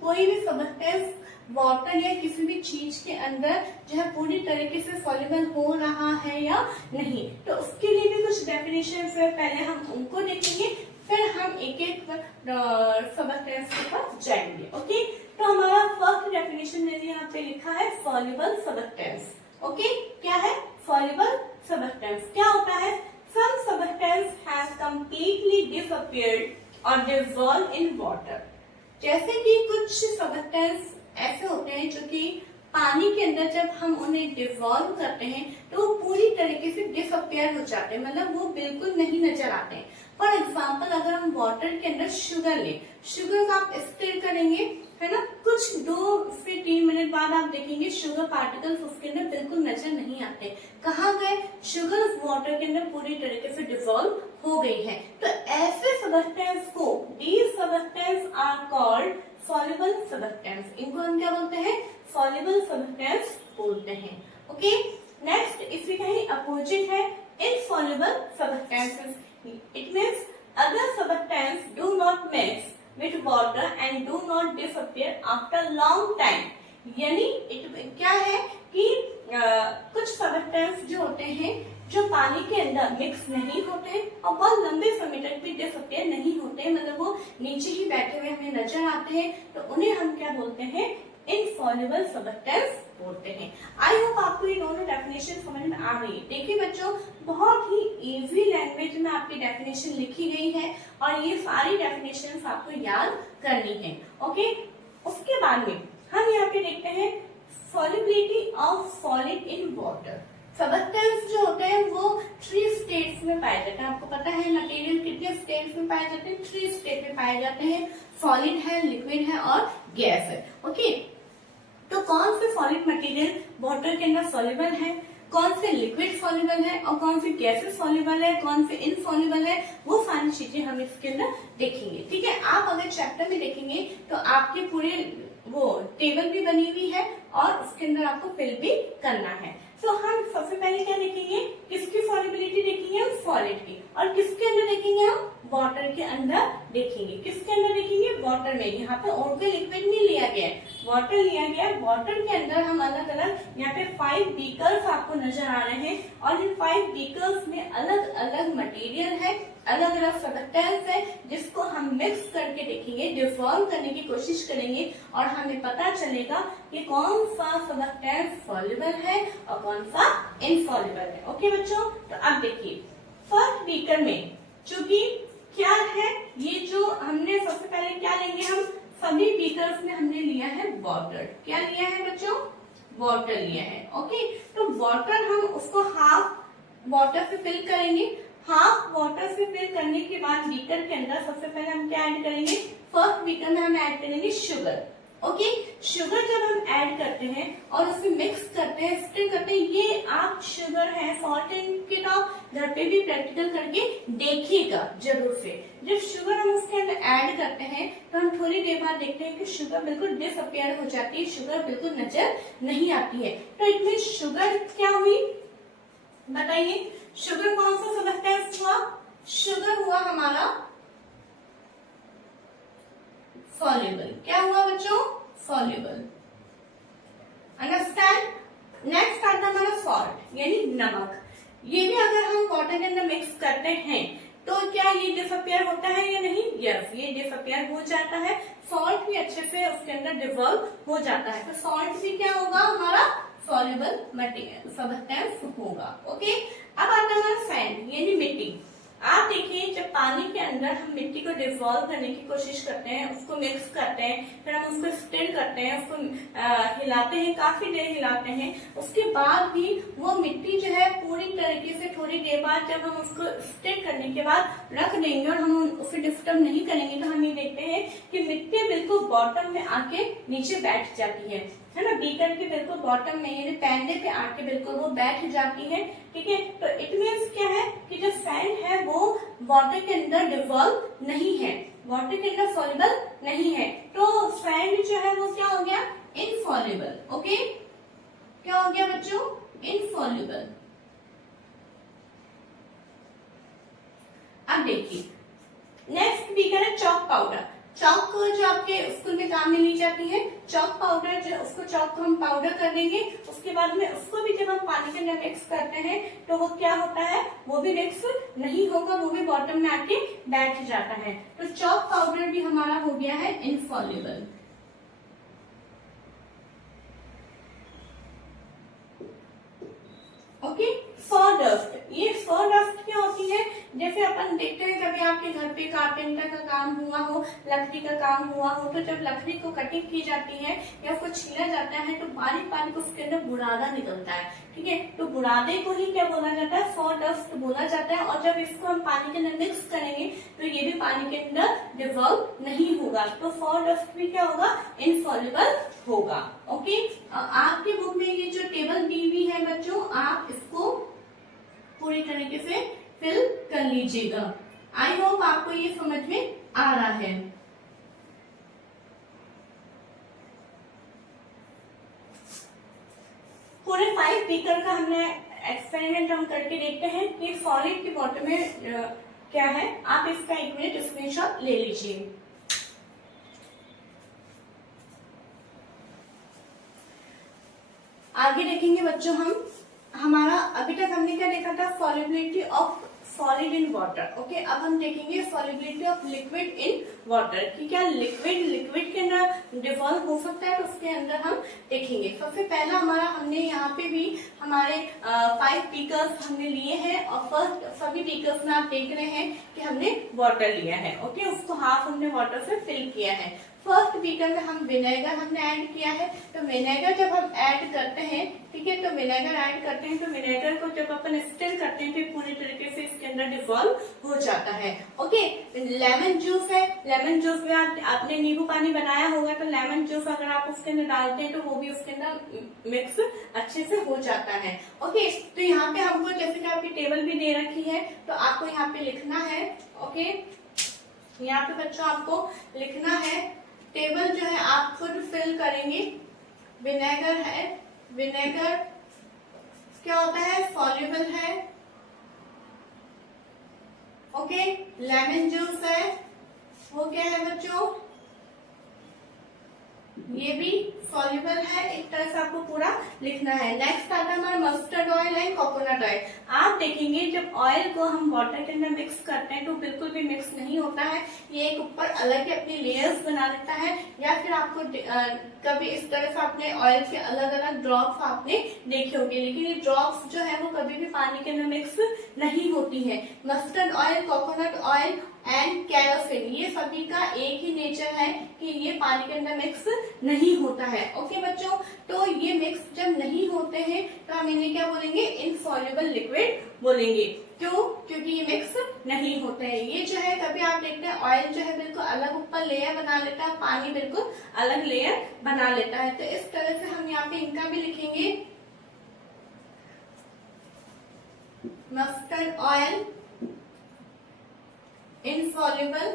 कोई भी सब्सटेंस वाटर या किसी भी चीज के अंदर जो है पूरी तरीके से सॉल्युबल हो रहा है या नहीं। तो उसके लिए भी कुछ डेफिनेशन है, पहले हम उनको देखेंगे, फिर हम एक एक सब्सटेंस के पास जाएंगे। ओके, तो हमारा फर्स्ट डेफिनेशन मैंने यहाँ पे लिखा है सॉल्युबल सब्सटेंस। ओके, क्या है सॉल्युबल सब्सटेंस, क्या होता है, some substance has completely disappeared और डिसॉल्व इन वाटर। जैसे कि कुछ सब्सटेंस ऐसे होते हैं जो कि पानी के अंदर जब हम उन्हें डिसॉल्व करते हैं तो वो पूरी तरीके से डिसअपियर हो जाते हैं, मतलब वो बिल्कुल नहीं नजर आते हैं। फॉर एग्जाम्पल, अगर हम वाटर के अंदर शुगर लें, शुगर को आप स्टिर करेंगे, है ना, कुछ 2 से 3 मिनट बाद आप देखेंगे शुगर पार्टिकल्स उसके अंदर बिल्कुल नजर नहीं आते। कहाँ गए, शुगर उस वाटर के अंदर पूरी तरीके से डिसॉल्व हो गई है। तो ऐसे सब्सटेंस को, these substance are called soluble substance. इनको हम क्या बोलते हैं, सॉल्युबल सब्सटेंस बोलते हैं। ओके, नेक्स्ट इसी का ही अपोजिट है insoluble substances. It means other substance do not mix with water and do not disappear after long time. यानी क्या है कि कुछ सब्सटेंस जो होते हैं जो पानी के अंदर मिक्स नहीं होते हैं और बहुत लंबे समय तक भी डिसअपियर नहीं होते हैं, मतलब वो नीचे ही बैठे हुए हमें नजर आते हैं, तो उन्हें हम क्या बोलते हैं, इनसॉल्युबल सब्सटेंस बोलते हैं। आई होप आपको ये दोनों डेफिनेशन समझ में आ गई। देखिए बच्चों, बहुत ही इजी लैंग्वेज में आपकी डेफिनेशन लिखी गई है और ये सारी डेफिनेशन आपको याद करनी है। ओके, उसके बाद में हम यहाँ पे देखते हैं solubility of solid in water. Substance जो होते हैं वो 3 स्टेट्स में पाए जाते हैं। आपको पता है मटेरियल कितने स्टेट्स में पाए जाते हैं, 3 स्टेट में पाए जाते हैं, सॉलिड है, लिक्विड है और गैस है। ओके, तो कौन से सॉलिड मटेरियल वाटर के अंदर सॉल्युबल है, कौन से लिक्विड सॉल्युबल है और कौन से गैसेस सॉल्युबल है, कौन से इनसॉल्युबल है, वो सारी चीजें हम इसके अंदर देखेंगे। ठीक है, आप अगर चैप्टर में देखेंगे तो आपके पूरे वो टेबल भी बनी हुई है और उसके अंदर आपको फिल भी करना है। तो हम सबसे पहले क्या देखेंगे, किसकी सॉल्युबिलिटी और किसके अंदर देखेंगे हम? वाटर के अंदर देखेंगे। किसके अंदर देखेंगे? वाटर में। यहाँ पे और कोई लिक्विड नहीं लिया गया है, वाटर लिया गया है। वाटर के अंदर हम अलग अलग यहाँ पे 5 बीकर्स आपको नजर आ रहे हैं और इन 5 बीकर्स में अलग अलग मटेरियल है, अलग अलग सब्सटेंस है, जिसको हम मिक्स करके देखेंगे, डिसॉल्व करने की कोशिश करेंगे और हमें पता चलेगा कि कौन सा सब्सटेंस सॉल्युबल है और कौन सा इनसॉल्युबल है। ओके बच्चों, तो अब देखिए फर्स्ट बीकर में चूंकि क्या है, ये जो हमने सबसे पहले क्या लेंगे, हम सभी बीकर्स में हमने लिया है वाटर। क्या लिया है बच्चों? वाटर लिया है। ओके, तो वाटर हम उसको हाफ वाटर से फिल करेंगे। हाफ वाटर से फिल करने के बाद बीकर के अंदर सबसे पहले हम क्या ऐड करेंगे? फर्स्ट बीकर में हम ऐड करेंगे शुगर। ओके, शुगर जब हम ऐड करते हैं और उसे मिक्स करते हैं, स्टिर करते हैं, ये आप शुगर है सॉल्ट के आप घर पे भी प्रैक्टिकल करके देखिएगा जरूर से। जब शुगर हम उसके अंदर ऐड करते हैं तो हम थोड़ी देर बाद देखते हैं कि शुगर बिल्कुल डिसअपियर हो जाती है, शुगर बिल्कुल नजर नहीं आती है। तो इट मीन शुगर क्या हुई बताइए? शुगर कौन सा सब्सटेंस हुआ? शुगर हुआ हमारा सॉल्युबल। क्या हुआ बच्चों? सॉल्युबल। अंडरस्टैंड? नेक्स्ट आता है हमारा सॉल्ट यानी नमक। ये भी अगर हम वाटर के अंदर मिक्स करते हैं तो क्या ये डिसअपियर होता है या नहीं? यस, ये डिसअपियर हो जाता है। सॉल्ट भी अच्छे से उसके अंदर डिसॉल्व हो जाता है। तो सॉल्ट भी क्या होगा? हमारा सॉल्युबल मटेरियल सब्सटेंस होगा। ओके, अब आता है हमारा सैंड यानी मिट्टी। आप देखिए जब पानी के अंदर हम मिट्टी को डिसॉल्व करने की कोशिश करते हैं, उसको मिक्स करते हैं, फिर हम उसको स्टिर करते हैं, उसको हिलाते हैं, काफी देर हिलाते हैं, उसके बाद भी वो मिट्टी जो है पूरी तरीके से थोड़ी देर बाद जब हम उसको स्टिर करने के बाद रख देंगे और हम उसे डिस्टर्ब नहीं करेंगे तो हम ये देखते हैं कि मिट्टी बिल्कुल बॉटम में आके नीचे बैठ जाती है ना, बीकर के बिल्कुल बॉटम में यानी पैंडे पे आके बिल्कुल वो बैठ जाती है। ठीक है, तो इट मीन्स क्या है कि जो सैंड है वो वाटर के अंदर डिसॉल्व नहीं है, वाटर के अंदर सॉल्युबल नहीं है। तो सैंड जो है वो क्या हो गया? इनसॉल्युबल। ओके, क्या हो गया बच्चों? इनसॉल्युबल। अब देखिए नेक्स्ट बीकर है चॉक पाउडर। चॉक जो आपके स्कूल में काम में ली जाती है, चॉक पाउडर, जो उसको चॉक को हम पाउडर कर देंगे, उसके बाद में उसको भी जब हम पानी के अंदर मिक्स करते हैं तो वो क्या होता है? वो भी मिक्स नहीं होगा, वो भी बॉटम में आके बैठ जाता है। तो चॉक पाउडर भी हमारा हो गया है इनसॉल्युबल। Okay, sawdust. ये सॉडस्ट क्या होती है? जैसे अपन देखते हैं कभी आपके घर पे कारपेंटर का काम हुआ हो, लकड़ी का काम हुआ हो, तो जब लकड़ी को कटिंग की जाती है या उसको छीला जाता है तो बारीक बारीक उसके अंदर बुरादा निकलता है। ठीक है, तो बुरादे को ही क्या बोला जाता है? सॉडस्ट बोला जाता है। और जब इसको हम पानी के अंदर मिक्स करेंगे तो ये भी पानी के अंदर डिसॉल्व नहीं होगा, तो सॉडस्ट भी क्या होगा? इनसॉल्युबल होगा। ओके, आपकी बुक में ये जो टेबल दी हुई है बच्चों, आप इसको पूरी तरीके से फिल कर लीजिएगा। आई होप आपको ये समझ में आ रहा है। पूरे 5 बीकर का हमने एक्सपेरिमेंट हम करके देखते हैं कि सॉलिड की बॉटम में क्या है। आप इसका एक मिनट स्क्रीनशॉट ले लीजिए। आगे देखेंगे बच्चों हम, हमारा अभी तक हमने क्या देखा था? Solubility of solid in water. Okay, अब हम देखेंगे solubility of liquid in water कि क्या लिक्विड के अंदर डिसॉल्व हो सकता है, तो उसके अंदर हम देखेंगे। सबसे पहला हमारा, हमने यहाँ पे भी हमारे 5 बीकर्स हमने लिए हैं और फर्स्ट सभी बीकर्स में आप देख रहे हैं कि हमने वाटर लिया है। ओके, उसको हाफ हमने वाटर से फिल किया है। फर्स्ट बीकर में हम विनेगर हमने ऐड किया है। तो विनेगर जब हम ऐड करते हैं, ठीक है, तो विनेगर ऐड करते हैं तो विनेगर को जब अपन स्टिर करते हैं तो पूरी तरीके से इसके अंदर डिसॉल्व हो जाता है। ओके, लेमन जूस है, लेमन जूस में आपने नींबू पानी बनाया होगा तो लेमन जूस अगर आप उसके अंदर डालते हैं तो वो भी उसके अंदर मिक्स अच्छे से हो जाता है। ओके, तो यहाँ पे हमको जैसे कि आपकी टेबल भी दे रखी है तो आपको यहाँ पे लिखना है। ओके, यहाँ पे बच्चों आपको लिखना है, टेबल जो है आप खुद फिल करेंगे। विनेगर है, विनेगर क्या होता है? सॉल्युबल है, ओके, लेमन जूस है, वो क्या है बच्चों, ये भी सॉल्युबल है। एक तरह से आपको पूरा लिखना है। नेक्स्ट आता है हमारा mustard oil and coconut oil. आप देखेंगे जब ऑयल को हम वाटर के अंदर मिक्स करते हैं तो बिल्कुल भी मिक्स नहीं होता है, ये एक ऊपर अलग ही अपनी लेयर्स बना लेता है। या फिर आपको कभी इस तरह से आपने ऑयल के अलग अलग ड्रॉप्स आपने देखे होंगे, लेकिन ये ड्रॉप्स जो है वो कभी भी पानी के अंदर मिक्स नहीं होती है। Mustard oil, coconut oil and kerosene, ये सभी का एक ही नेचर है कि ये पानी के अंदर मिक्स नहीं होता है। ओके बच्चों, तो ये मिक्स जब नहीं होते हैं तो हम इन्हें क्या बोलेंगे, इनसॉल्युबल लिक्विड बोलेंगे। क्यों? क्योंकि ये मिक्स नहीं होते हैं। ये जो है कभी आप देखते हैं ऑयल जो है बिल्कुल अलग ऊपर लेयर बना लेता है, पानी बिल्कुल अलग लेयर बना लेता है। तो इस तरह से हम यहाँ पे इनका भी लिखेंगे, mustard oil insoluble,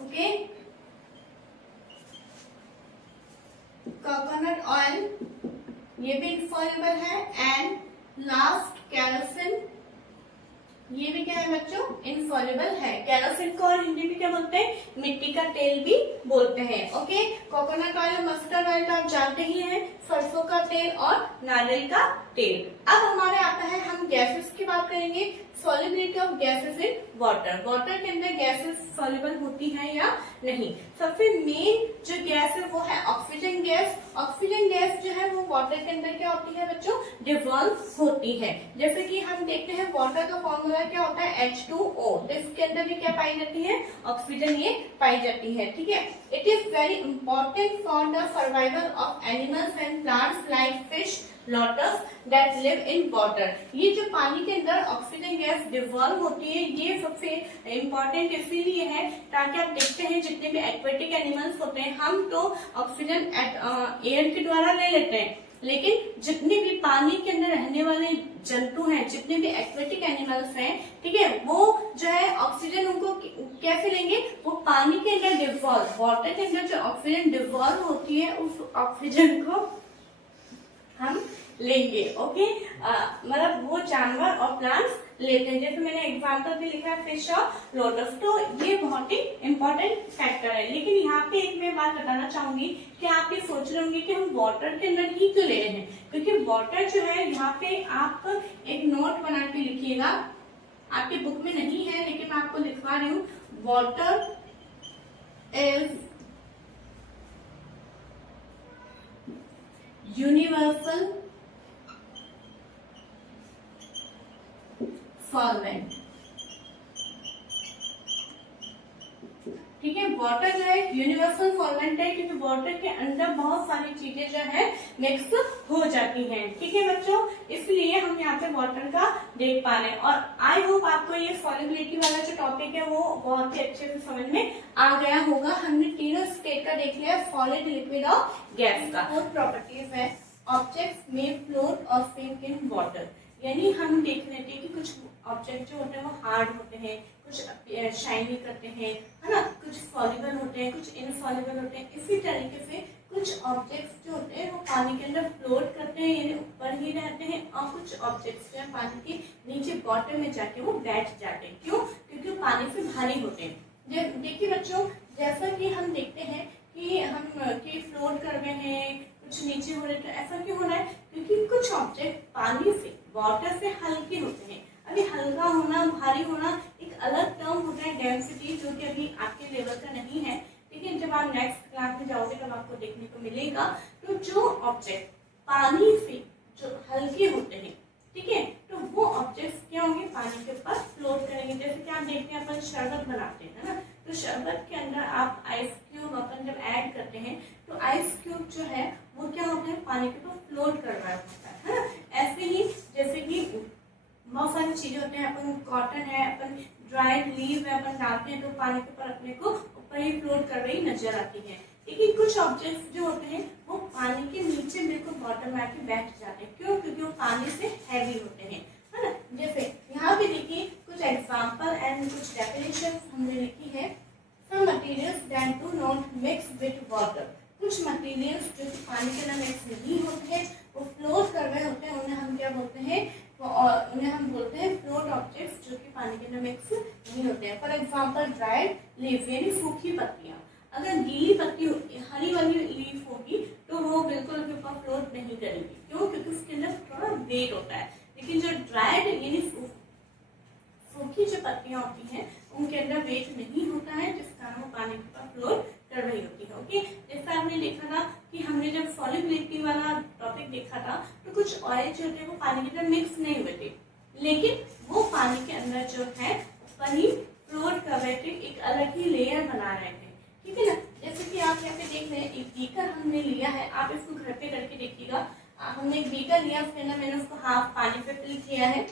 okay, coconut oil ये भी insoluble है, एंड लास्ट केरोसिन, ये भी क्या है बच्चों, इनसॉल्युबल है। केरोसिन को और हिंदी में क्या बोलते हैं, मिट्टी का तेल भी बोलते हैं। Okay, coconut oil, mustard oil तो आप जानते ही हैं, सरसों का तेल और नारियल का तेल। अब हमारे आता है, हम गैसेस की बात करेंगे, solubility of gases in water. Water के अंदर गैसेस सॉल्युबल होती हैं या नहीं। सबसे मेन जो गैस है वो है ऑक्सीजन गैस। ऑक्सीजन गैस जो है वो वाटर के अंदर क्या होती है बच्चों, डिवॉल्व होती है। जैसे कि हम देखते हैं वाटर का फॉर्मूला क्या होता है, H2O, तो इसके अंदर भी क्या पाई जाती है, ऑक्सीजन ये पाई जाती है। ठीक है, it is very important for the survival of animals and plants like fish, lotus that live in water. ये जो पानी के अंदर ऑक्सीजन गैस डिवॉल्व होती है, ये सबसे इम्पोर्टेंट इसीलिए है ताकि आप देखते हैं जितने भी एक्वेटिक एनिमल्स होते हैं, हम तो ऑक्सीजन एयर के द्वारा ले लेते हैं, लेकिन जितने भी पानी के अंदर रहने वाले जंतु हैं, जितने भी एक्वेटिक एनिमल्स हैं, ठीक है, वो जो है ऑक्सीजन उनको कैसे लेंगे, वो पानी के अंदर डिवॉल्व, वाटर के अंदर जो ऑक्सीजन डिवॉल्व होती है उस ऑक्सीजन को हम लेंगे। ओके, मतलब वो जानवर और प्लांट्स लेते हैं। जैसे मैंने एग्जांपल भी लिखा है फिश और लोटस, तो ये बहुत ही इंपॉर्टेंट फैक्टर है। लेकिन यहाँ पे एक मैं बात बताना चाहूंगी कि आप ये सोच रहे होंगे कि हम वाटर के अंदर ही क्यों ले रहे हैं, क्योंकि वाटर जो है यहाँ पे आप एक नोट बना के लिखिएगा, आपके बुक में नहीं है लेकिन मैं आपको लिखवा रही हूँ, वाटर इज यूनिवर्सल सॉल्वेंट। ठीक है, वाटर जो है यूनिवर्सल सॉल्वेंट है, क्योंकि वाटर के अंदर बहुत सारी चीजें जो है मिक्स हो जाती हैं। ठीक है बच्चों, इसलिए हम यहाँ पे वाटर का देख पा रहे हैं। और आई होप आपको ये सॉल्युबिलिटी वाला जो टॉपिक है वो बहुत ही अच्छे से समझ में आ गया होगा। हमने तीनों स्टेट का देख लिया, सॉलिड, लिक्विड और गैस का। फोर्थ प्रॉपर्टीज है, ऑब्जेक्ट्स में फ्लोट और सिंक इन वाटर। यानी हम देख लेते हैं कि कुछ ऑब्जेक्ट जो होते हैं वो हार्ड होते हैं, कुछ शाइनी करते हैं, है ना, कुछ सॉल्युबल होते हैं, कुछ इनसॉल्युबल होते हैं। इसी तरीके से कुछ ऑब्जेक्ट्स जो होते हैं वो पानी के अंदर फ्लोट करते हैं, यानी ऊपर ही रहते हैं, और कुछ ऑब्जेक्ट्स जो है पानी के नीचे बॉटम में जाके वो बैठ जाते हैं। क्यों? क्योंकि वो पानी से भारी होते हैं। देखिए बच्चों, जैसा कि हम देखते हैं कि हम फ्लोट कर रहे हैं, कुछ नीचे हो रहे, तो ऐसा क्यों हो रहा है? क्योंकि कुछ ऑब्जेक्ट पानी से, वाटर से हल्के होते हैं। अभी हल्का होना, भारी होना एक अलग टर्म होता है, डेंसिटी, जो कि अभी आपके लेवल का नहीं है, लेकिन जब आप नेक्स्ट क्लास में जाओगे तब आपको देखने को मिलेगा। तो जो ऑब्जेक्ट पानी से जो हल्के होते हैं, ठीक है, तो वो ऑब्जेक्ट्स क्या होंगे, पानी के ऊपर फ्लोट करेंगे। जैसे कि आप देखते हैं अपन शरबत बनाते हैं ना, तो शरबत के अंदर आप आइस क्यूब अपन जब ऐड करते हैं तो आइस क्यूब जो है वो क्या होता है, पानी के ऊपर फ्लोट कर रहा होता है ना। ऐसे ही जैसे कि बहुत सारी चीजें होते हैं, अपन कॉटन है, अपन ड्राइड लीव है, अपन डालते हैं तो पानी के ऊपर अपने को ऊपर ही फ्लोट कर रही नजर आती है। लेकिन कुछ ऑब्जेक्ट्स जो होते हैं वो पानी के नीचे बिल्कुल बॉटम में आके बैठ जाते हैं। क्यों? क्योंकि वो पानी से हैवी होते हैं, है ना। जैसे यहाँ पे देखिए कुछ एग्जाम्पल एंड कुछ डेफिनेशन हमने लिखी है। Some materials that do not mix with water. कुछ मटेरियल्स जो कि पानी के अंदर मिक्स नहीं होते हैं, वो फ्लोट कर रहे होते हैं, उन्हें हम क्या बोलते हैं, उन्हें हम अंदर मिक्स नहीं होते हैं। फॉर एग्जाम्पल ड्राइड लीफ यानी सूखी पत्तियां, अगर गीली पत्ती हरी वाली लीफ होगी तो वो बिल्कुल उसके ऊपर फ्लोट नहीं करेगी। क्यों? क्योंकि उसके अंदर थोड़ा वेट होता है। लेकिन जो ड्राइड यानी सूखी जो पत्तियां होती हैं उनके अंदर वेट नहीं होता है, जिस कारण वो पानी के ऊपर फ्लोट कर रही होती है। ओके, जैसा आपने देखा था कि हमने जब सॉल्युबिलिटी वाला टॉपिक देखा था तो कुछ ऑयल जो होते हैं वो पानी के अंदर मिक्स नहीं हुए थे, लेकिन वो पानी के अंदर जो है ऊपर ही फ्लोट कर रहे थे, एक अलग ही लेयर बना रहे थे। ठीक है ना, जैसे कि आप यहाँ पे देख रहे हैं एक बीकर हमने लिया है, आप इसको घर पे करके देखिएगा। हमने एक बीकर लिया, उसके अंदर मैंने उसको हाफ पानी पे फिल किया है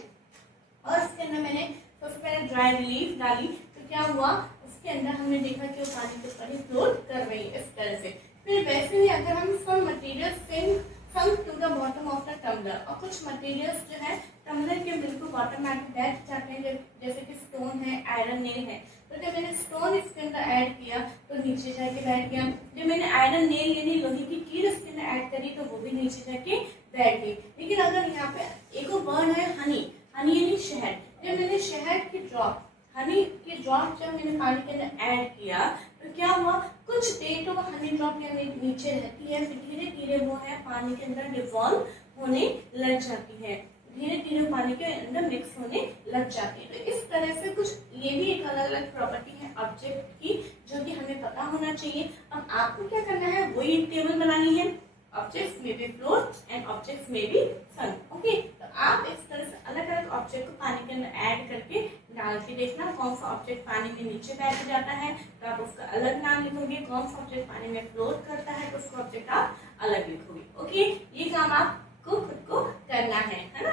और उसके अंदर मैंने सबसे पहले ड्राई लीफ डाली, तो क्या हुआ उसके अंदर हमने देखा कि वो पानी के ऊपर ही फ्लोट कर रही है इस तरह से। फिर वैसे ही अगर हम some material sunk to the bottom of the tumbler, और कुछ मटेरियल्स जो है टम्बलर के बिल्कुल बॉटम में बैठ जाते हैं, जैसे कि स्टोन है, आयरन नेल है। तो जब मैंने स्टोन इसके अंदर ऐड किया तो नीचे जाके बैठ गया। जब मैंने आयरन नेल यानी लोहे की कील इसके अंदर ऐड करी तो वो भी नीचे जाके बैठ गई। लेकिन अगर यहाँ पे एक और वर्ड है हनी, हनी यानी शहद। जब मैंने शहद की ड्रॉप, हनी की ड्रॉप जब मैंने पानी के अंदर ऐड किया तो क्या हुआ, कुछ देर तो वो हनी ड्रॉप नीचे रहती है, फिर धीरे धीरे वो है पानी के अंदर डिवॉल्व होने लग जाती है, धीरे धीरे पानी के अंदर मिक्स होने लग जाती है। तो इस तरह से कुछ ये भी एक अलग अलग प्रॉपर्टी है ऑब्जेक्ट की जो कि हमें पता होना चाहिए। अब आपको क्या करना है, वही एक टेबल बनानी है, ऑब्जेक्ट्स में भी फ्लोट एंड ऑब्जेक्ट्स में भी सन्क। ओके, तो आप इस तरह से अलग अलग ऑब्जेक्ट को पानी के अंदर ऐड करके डाल के देखना कौन सा ऑब्जेक्ट पानी के नीचे बैठ जाता है तो आप उसका अलग नाम लिखोगे, कौन सा ऑब्जेक्ट पानी में फ्लोट करता है तो उसका ऑब्जेक्ट आप अलग लिखोगे। ओके, ये काम आपको खुद को करना है ना।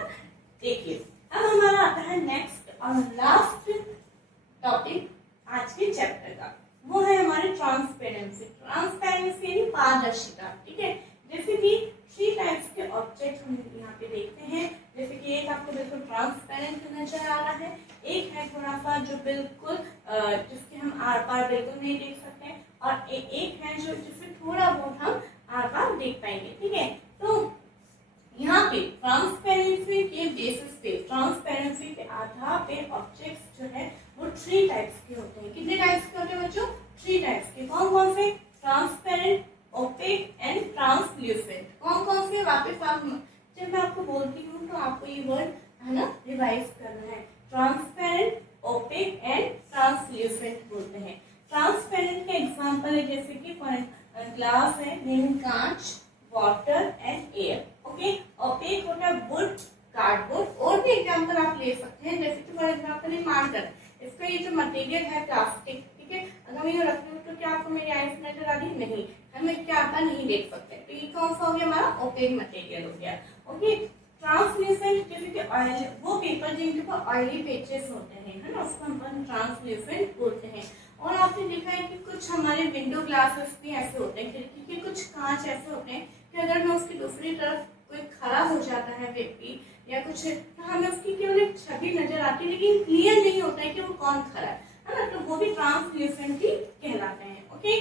देखिए अब हमारा आता है नेक्स्ट और लास्ट टॉपिक आज के चैप्टर का, वो है हमारे ट्रांसपेरेंसी। ट्रांसपेरेंसी यानी पारदर्शिता। ठीक है, जैसे कि 3 टाइप्स के ऑब्जेक्ट हम यहाँ पे देखते हैं। जैसे कि एक आपको बिल्कुल ट्रांसपेरेंट नजर आ रहा है, एक है थोड़ा सा जो बिल्कुल जिसके हम आर पार बिल्कुल नहीं देख सकते, और एक है जो जिससे थोड़ा बहुत हम आर पार देख पाएंगे। ठीक है, तो यहाँ पे ट्रांसपेरेंसी के बेसिस पे, ट्रांसपेरेंसी के आधार पे ऑब्जेक्ट्स जो है वो 3 टाइप्स के होते हैं। कितने टाइप्स के होते हैं बच्चों? 3 टाइप्स के। कौन कौन से? Transparent, opaque and translucent. कौन कौन से? वापस आप जब मैं आपको बोलती हूँ तो आपको ये वर्ड है ना रिवाइज करना है। ट्रांसपेरेंट, ओपेक एंड ट्रांसल्यूसेंट बोलते हैं। ट्रांसपेरेंट के एग्जांपल है जैसे कि ग्लास है, कांच, water and air. Okay, opaque होता है वुड, कार्डबोर्ड। और भी एग्जांपल आप ले सकते हैं, जैसे कि फॉर एग्जांपल मार्कर, इसका ये जो मटेरियल है प्लास्टिक। ठीक है, अगर मैं ये रख लूँ तो क्या आपको मेरी आइस नजर आ रही? नहीं, हमें क्या आता नहीं देख सकते। तो ये कौन सा हो गया? हमारा ओपेक मटेरियल हो गया। ओके, ट्रांसल्यूसेंट जैसे कि ऑयल, वो पेपर जिनके ऊपर ऑयली पेजेस होते हैं, है ना, उसको हम ट्रांसल्यूसेंट बोलते हैं। और आपने देखा है कि कुछ हमारे विंडो ग्लासेस भी ऐसे होते हैं, खिड़की के कुछ कांच ऐसे होते हैं कि अगर मैं उसकी दूसरी तरफ कोई खड़ा हो जाता है व्यक्ति या कुछ, तो हमें उसकी केवल एक छवि नजर आती है लेकिन क्लियर नहीं होता है कि वो कौन खड़ा है ना, तो वो भी ट्रांसल्यूसेंट ही कहलाते हैं। ओके,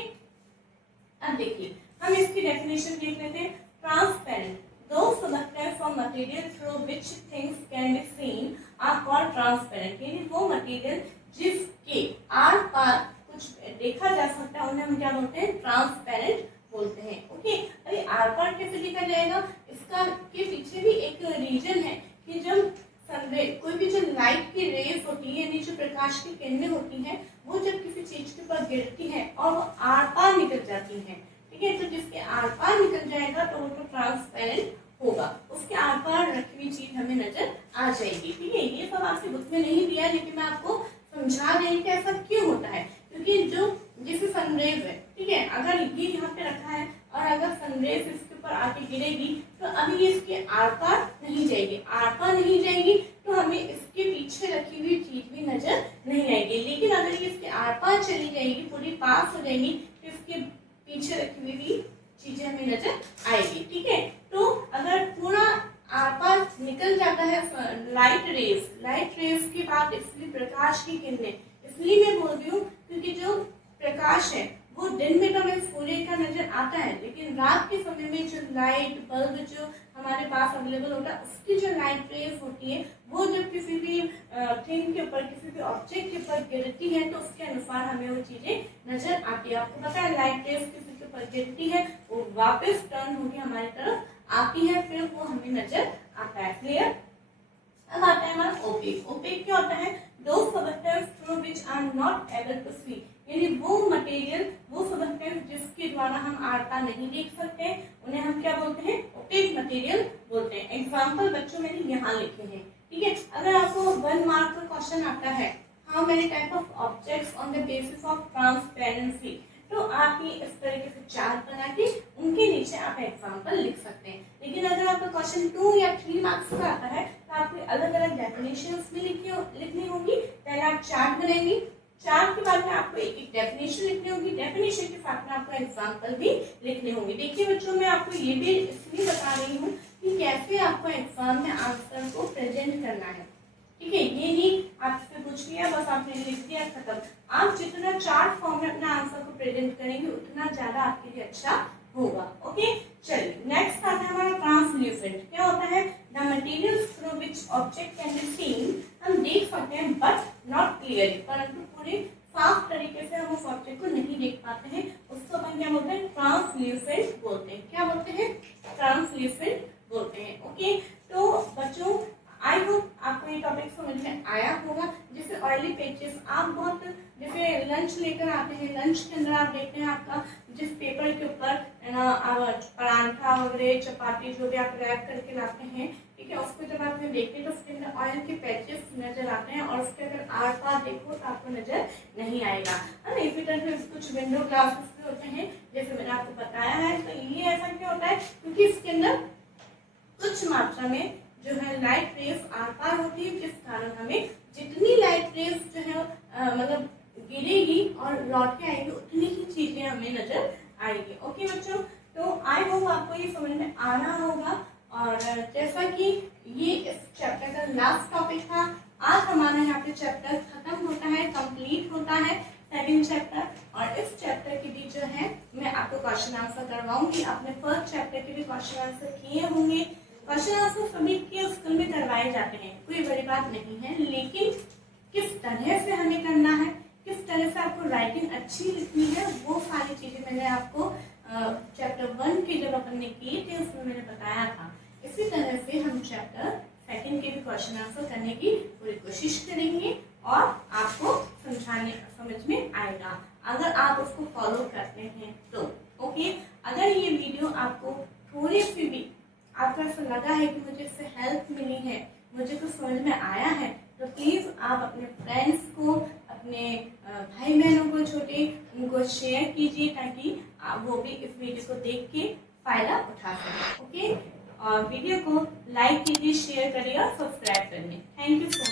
अब देखिए हम इसकी डेफिनेशन देख लेते हैं। Transparent, those substances or material through which things can be seen are called transparent। यानी वो मटेरियल जिसके आर पार कुछ देखा जा सकता है उन्हें हम क्या बोलते हैं? ट्रांसपेरेंट बोलते हैं। ओके, अरे आर पार कैसे देखा जाएगा? इसका के पीछे भी एक रीजन है कि जब कोई भी जो लाइट की रेज होती है यानी जो प्रकाश की किरणें होती हैं वो जब किसी चीज के ऊपर गिरती है और वो आर पार निकल जाती है। ठीक है, तो जिसके आर पार निकल जाएगा तो वो तो ट्रांसपेरेंट होगा, उसके आर पार रखी हुई चीज हमें नजर आ जाएगी। ठीक है, ये सब आपसे बुक में नहीं दिया लेकिन मैं आपको समझा रही कि ऐसा क्यों होता है, क्योंकि जो जैसे सनरेज है, ठीक है, अगर ये यहाँ पे रखा है और अगर सनरेज इसके ऊपर आके गिरेगी तो अभी ये इसके आर पार नहीं जाएगी, आर पार नहीं जाएगी तो हमें इसके पीछे रखी हुई चीज भी नजर नहीं आएगी। लेकिन अगर ये इसके आर पार चली जाएगी, पूरी पास हो जाएगी, तो इसके पीछे रखी हुई भी चीजें हमें नजर आएगी। ठीक है, तो अगर पूरा आर पार निकल जाता है लाइट रेज की बात, इसलिए प्रकाश की किरणें, इसलिए मैं बोल रही हूँ क्योंकि जो प्रकाश है वो दिन में तो हमें सूर्य का नजर आता है, लेकिन रात के समय में जो लाइट बल्ब जो हमारे पास अवेलेबल होता है उसकी जो लाइट रेज होती है वो जब किसी भी थिंग के ऊपर, किसी भी ऑब्जेक्ट के ऊपर गिरती है तो उसके अनुसार हमें वो चीजें नजर आती है। आपको पता है लाइट रेज किसी के ऊपर गिरती है वो वापस टर्न होकर हमारी तरफ आती है, फिर वो हमें नजर आता है। क्लियर? अब आता है हमारा ओपेक। ओपेक क्या होता है? Those substances through which are not able to see, यानी वो मटेरियल, वो सबस्टेंस जिसके द्वारा हम आरता नहीं देख सकते उन्हें हम क्या बोलते हैं? ओपेक मटेरियल बोलते हैं। एग्जाम्पल बच्चों मैंने यहाँ लिखे हैं, ठीक है। अगर आपको 1 मार्क का क्वेश्चन आता है how many type of objects on the basis of transparency, तो आप ये इस तरीके से चार्ट बना के उनके नीचे आप एग्जाम्पल लिख सकते हैं। लेकिन अगर आपका क्वेश्चन 2 या 3 मार्क्स का आता है तो आपको अलग अलग डेफिनेशंस भी लिखनी होगी। पहले आप चार्ट बनाएंगे, चार्ट के बाद में आपको एक एक डेफिनेशन लिखनी होगी, डेफिनेशन के साथ में आपको एग्जाम्पल भी लिखने होंगे। देखिए बच्चों, मैं आपको ये भी इसलिए बता रही हूँ कि कैसे आपको एग्जाम में आंसर को प्रेजेंट करना है, ठीक है। ये नहीं आपसे पूछ लिया बस आपने लिख दिया खत्म। आप जितना चार्ट फॉर्म में अपना आंसर को प्रेजेंट करेंगे उतना ज्यादा आपके लिए अच्छा होगा। ओके, चलिए नेक्स्ट आता है हमारा ट्रांसल्यूसेंट। क्या होता है? The materials through which object can be seen, हम देख सकते हैं बट नॉट क्लियरली, परंतु पूरे साफ तरीके से हम उस ऑब्जेक्ट को नहीं देख पाते हैं, उसको अपन क्या बोलते हैं? ट्रांसल्यूसेंट बोलते हैं। क्या बोलते हैं? ट्रांसल्यूसेंट बोलते हैं। ओके, तो बच्चों आई होप आपको ये टॉपिक समझ में आया होगा। जैसे ऑयली पेजेस आप बहुत, जैसे लंच लेकर आते हैं, लंच के अंदर आप देखते हैं आपका जिस पेपर के ऊपर परांठा वगैरह चपाती जो भी आप रैप करके लाते हैं, ठीक है, उसको जब आप देखते हैं तो उसके अंदर ऑयल के पैचेस नजर आते हैं और उसके अगर आर पार देखो तो आपको नजर नहीं आएगा, है ना। इसी तरह से कुछ विंडो ग्लासेस भी होते हैं जैसे मैंने आपको बताया है। तो ये ऐसा क्यों होता है? क्योंकि इसके अंदर कुछ मात्रा में जो है लाइट रेस आर पार होती है, जिस कारण हमें जितनी लाइट रेस जो है मतलब गिरेगी और लौट के आएगी उतनी ही चीजें हमें नजर आएगी। ओके बच्चों, तो आई होप आपको ये समझ में आ रहा होगा। और जैसा कि ये इस चैप्टर का लास्ट टॉपिक था, आज हमारा यहाँ पे चैप्टर खत्म होता है, कंप्लीट होता है 2nd चैप्टर। और इस चैप्टर के भी जो है मैं आपको क्वेश्चन आंसर करवाऊंगी। आपने 1st चैप्टर के भी क्वेश्चन आंसर किए होंगे। क्वेश्चन आंसर सभी के स्कूल में करवाए जाते हैं, कोई बड़ी बात नहीं है, लेकिन किस तरह से हमें करना है, किस तरह से आपको राइटिंग अच्छी लिखनी है, वो सारी चीजें मैंने आपको चैप्टर 1 के जब अपन ने किए थे उसमें मैंने बताया था। इसी तरह से हम चैप्टर 2 के भी क्वेश्चन आंसर करने की पूरी कोशिश करेंगे और आपको समझ में आएगा अगर आप उसको फॉलो करते हैं तो। ओके, अगर ये वीडियो आपको थोड़ी सी भी आपको ऐसा लगा है कि मुझे इससे हेल्प मिली है, मुझे कुछ समझ में आया है, तो प्लीज आप अपने फ्रेंड्स को, अपने भाई बहनों को छोटे उनको शेयर कीजिए ताकि वो भी इस वीडियो को देख के फायदा उठा सके। ओके, और वीडियो को लाइक कीजिए, शेयर करिए और सब्सक्राइब करिए। Thank you so much.